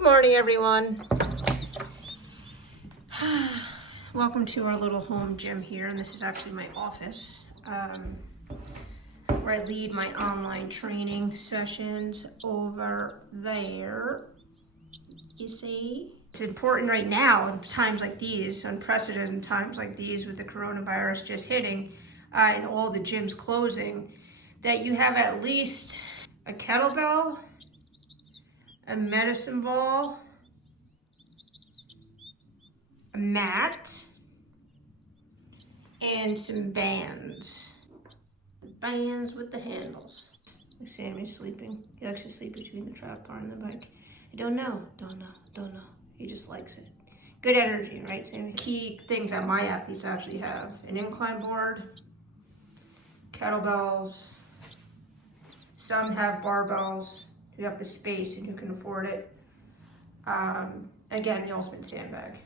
Good morning, everyone. Welcome to our little home gym here, and this is actually my office where I lead my online training sessions over there. You see? It's important right now in times like these, unprecedented times like these with the coronavirus just hitting and all the gyms closing, that you have at least a kettlebell, a medicine ball, a mat, and some bands. The bands with the handles. Sammy's sleeping. He likes to sleep between the trap bar and the bike. I don't know. He just likes it. Good energy, right, Sammy? Key things that my athletes actually have: an incline board, kettlebells. Some have barbells who have the space and who can afford it. Again, the ultimate sandbag.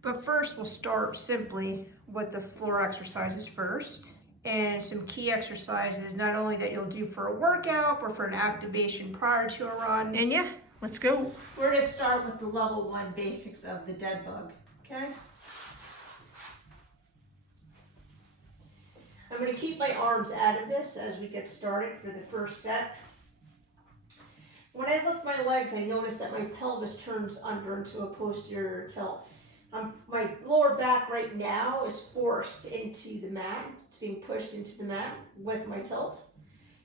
But first, we'll start simply with the floor exercises first, and some key exercises, not only that you'll do for a workout, but for an activation prior to a run. And yeah, let's go. We're gonna start with the level 1 basics of the dead bug, okay? I'm gonna keep my arms out of this as we get started for the first set. When I lift my legs, I notice that my pelvis turns under into a posterior tilt. My lower back right now is forced into the mat. It's being pushed into the mat with my tilt.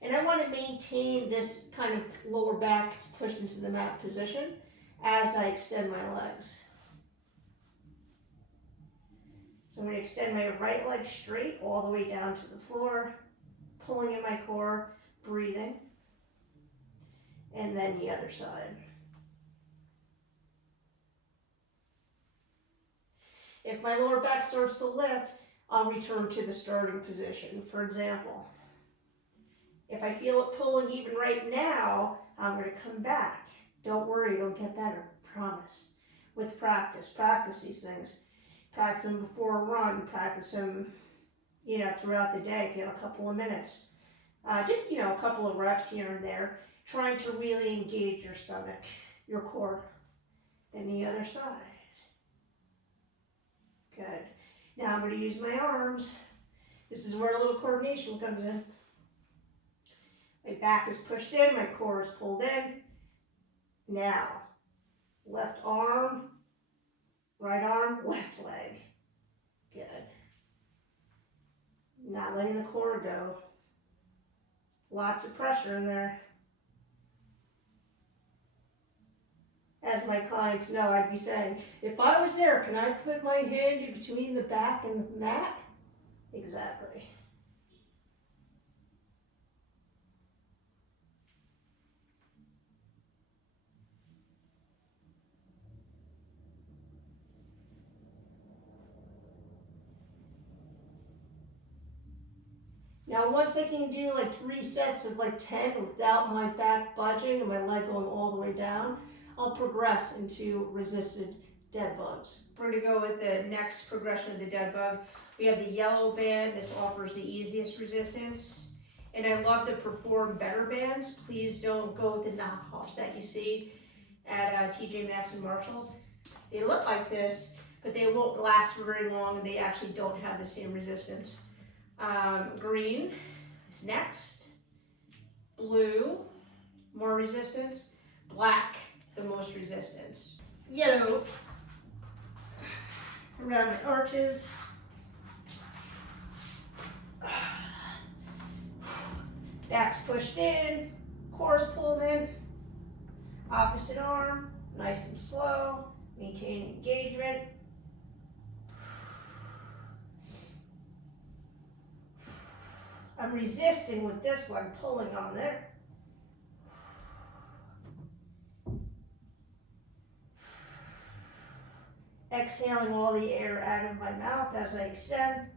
And I want to maintain this kind of lower back pushed into the mat position as I extend my legs. So I'm going to extend my right leg straight all the way down to the floor, pulling in my core, breathing, and then the other side. If my lower back starts to lift, I'll return to the starting position. For example, if I feel it pulling even right now, I'm going to come back. Don't worry, it'll get better, promise. With practice these things. Practice them before a run, practice them, throughout the day, a couple of minutes. Just, a couple of reps here and there, trying to really engage your stomach, your core. Then the other side. Good. Now I'm going to use my arms. This is where a little coordination comes in. My back is pushed in, my core is pulled in. Now, left arm, right arm, left leg. Good. Not letting the core go. Lots of pressure in there. As my clients know, I'd be saying, if I was there, can I put my hand in between the back and the mat? Exactly. Now, once I can do like 3 sets of like 10 without my back budging and my leg going all the way down, I'll progress into resisted dead bugs. We're going to go with the next progression of the dead bug. We have the yellow band. This offers the easiest resistance. And I love the Perform Better bands. Please don't go with the knockoffs that you see at TJ Maxx and Marshalls. They look like this, but they won't last for very long, and they actually don't have the same resistance. Green is next. Blue, more resistance. Black, the most resistance. Yellow, around my arches. Back's pushed in, core's pulled in. Opposite arm, nice and slow, maintaining engagement. I'm resisting with this leg pulling on there. Exhaling all the air out of my mouth as I extend.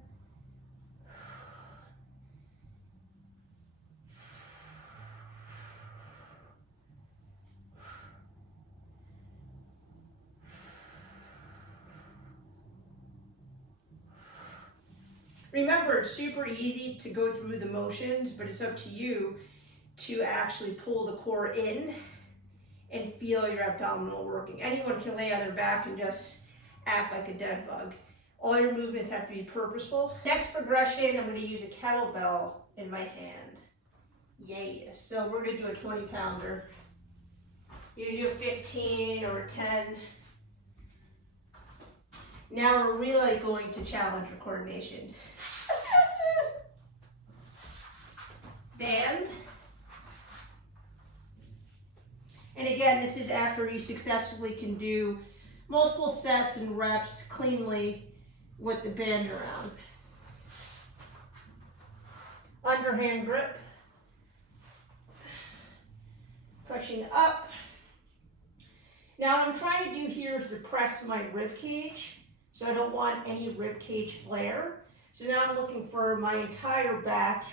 Remember, it's super easy to go through the motions, but it's up to you to actually pull the core in and feel your abdominal working. Anyone can lay on their back and just act like a dead bug. All your movements have to be purposeful. Next progression, I'm going to use a kettlebell in my hand. Yay. So we're going to do a 20-pounder. You do a 15 or a 10. Now we're really going to challenge your coordination. Band. And again, this is after you successfully can do multiple sets and reps cleanly with the band around. Underhand grip. Pushing up. Now what I'm trying to do here is to press my rib cage, so I don't want any rib cage flare. So now I'm looking for my entire back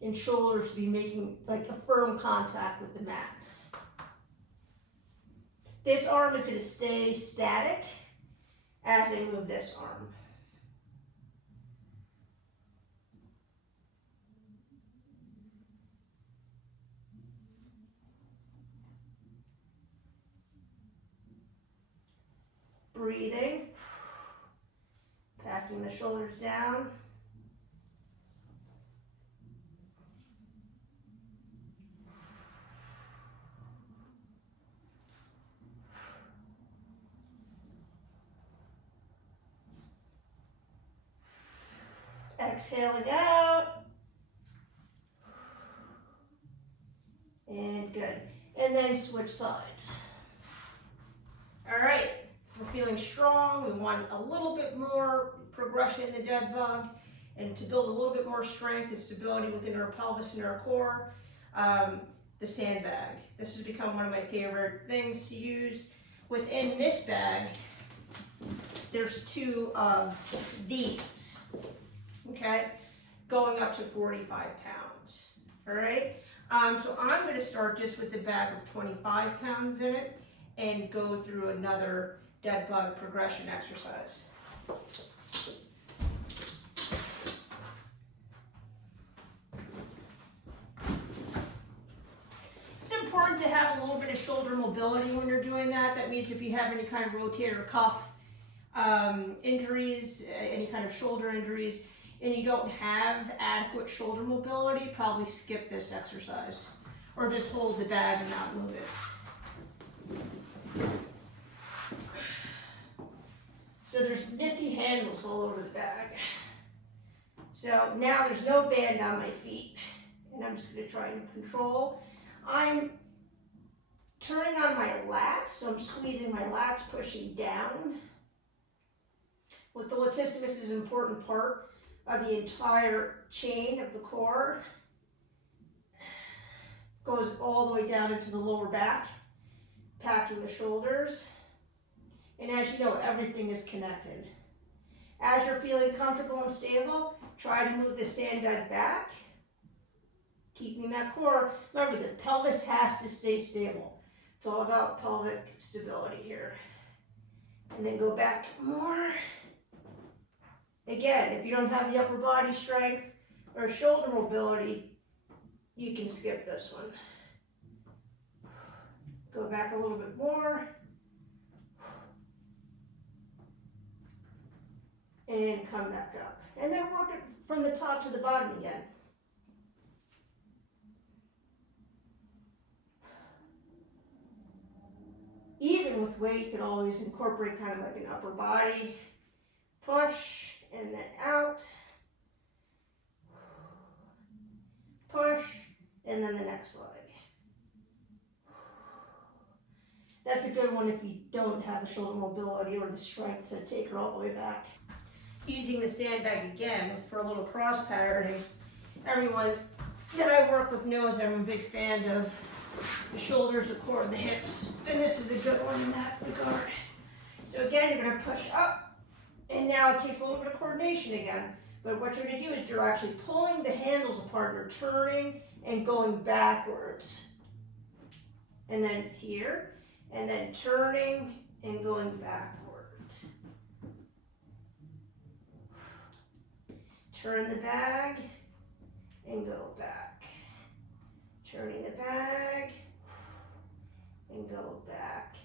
and shoulders to be making like a firm contact with the mat. This arm is going to stay static as I move this arm. Breathing, packing the shoulders down. Exhaling out. And good. And then switch sides. All right. We're feeling strong. We want a little bit more progression in the dead bug, and to build a little bit more strength and stability within our pelvis and our core, the sandbag. This has become one of my favorite things to use. Within this bag, there's 2 of these, okay, going up to 45 pounds, all right? So I'm going to start just with the bag with 25 pounds in it and go through another dead bug progression exercise. It's important to have a little bit of shoulder mobility when you're doing that. That means if you have any kind of rotator cuff injuries, any kind of shoulder injuries, and you don't have adequate shoulder mobility, probably skip this exercise or just hold the bag and not move it. So there's nifty handles all over the bag. So now there's no band on my feet, and I'm just going to try and control. I'm turning on my lats, so I'm squeezing my lats, pushing down. With the latissimus is an important part of the entire chain of the core. Goes all the way down into the lower back, packing the shoulders. And as you know, everything is connected. As you're feeling comfortable and stable, try to move the sandbag back, keeping that core. Remember, the pelvis has to stay stable. It's all about pelvic stability here. And then go back more. Again, if you don't have the upper body strength or shoulder mobility, you can skip this one. Go back a little bit more. And come back up. And then work it from the top to the bottom again. Even with weight, you can always incorporate kind of like an upper body push and then out. Push, and then the next leg. That's a good one if you don't have the shoulder mobility or the strength to take her all the way back. Using the sandbag again for a little cross patterning. Everyone that I work with knows I'm a big fan of the shoulders, the core, and the hips. And this is a good one in that regard. So again, you're going to push up. And now it takes a little bit of coordination again. But what you're going to do is you're actually pulling the handles apart. You're turning and going backwards. And then here. And then turning and going backwards. Turn the bag and go back. Turning the bag and go go back.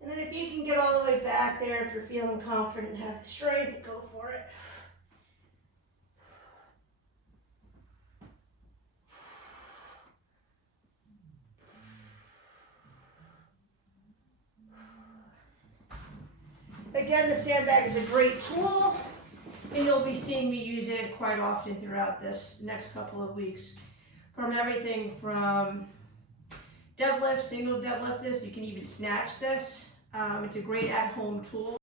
And then if you can get all the way back there, if you're feeling confident and have the strength, go for it. Again, the sandbag is a great tool, and you'll be seeing me use it quite often throughout this next couple of weeks. From everything from deadlift, single deadlift this, you can even snatch this. It's a great at-home tool.